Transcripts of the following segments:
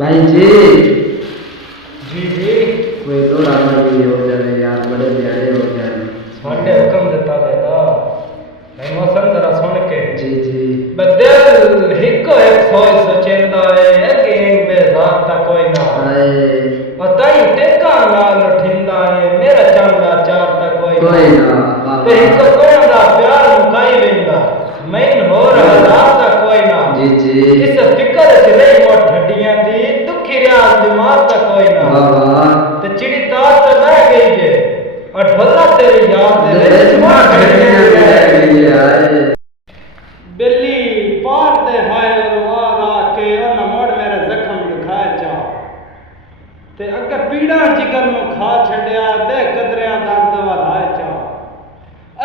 भाई जी जी जी कोई थोड़ा भाई हो जाए यार, बड़े प्यारे हो जाए। साढ़े हुक्म देता देता मैं मौसम जरा सुन के जी जी बदल हिको एक सोच सोचेंदा है कि एक बेजार ता कोई ना आए बताई टेका नाल उठिंदा है मेरा चंगा चार ता कोई ना ते हिको कोण दा प्यार मुकाई वेंदा मैन हो रहा ता कोई ना जी जी इस फिकर च नहीं मोट हड्डियां दी दुखी रिया दिमाग ता कोई ना बाबा ते चिड़ी तार ते बह गई जे और ढोला तेरी याद दे विच मां खड़ियां रह गई यार। बिल्ली पार ते हाय रवार आके उन मोड़ मेरे जख्म दिखाए चा ते अगे पीड़ा जिगर नु खा छड़िया बे कदरिया दर्द वधाए चा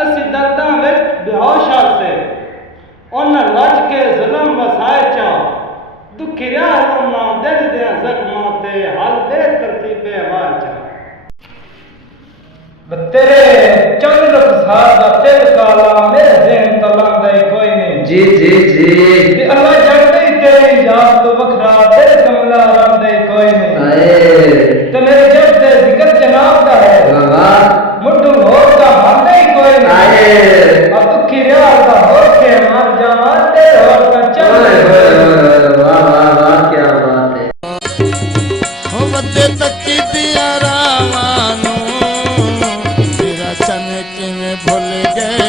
असी दर्दां विच बेहोशा से उन लज के जुल्म वसाए चा दुखी रिया उन दिल दे जख्मां ते हल दे तरतीबे वार चा तेरे चंद साल दा तिल काला मेरे ज़हन तला दे कोई नहीं जी जी जी ते अल्लाह जानते ही तेरी जात तो वखरा दिल कमला रंग दे कोई नहीं आए ते मेरे जब दे जिक्र जनाब दा है बाबा मुट्ठू होर दा मानदा ही कोई नहीं आए और दुखी रिया दा होर के मर जावां ते होर का चल वाह वाह वाह क्या बात है। हो वदे तकी दिया रावानू तेरा चन किवें भुल गए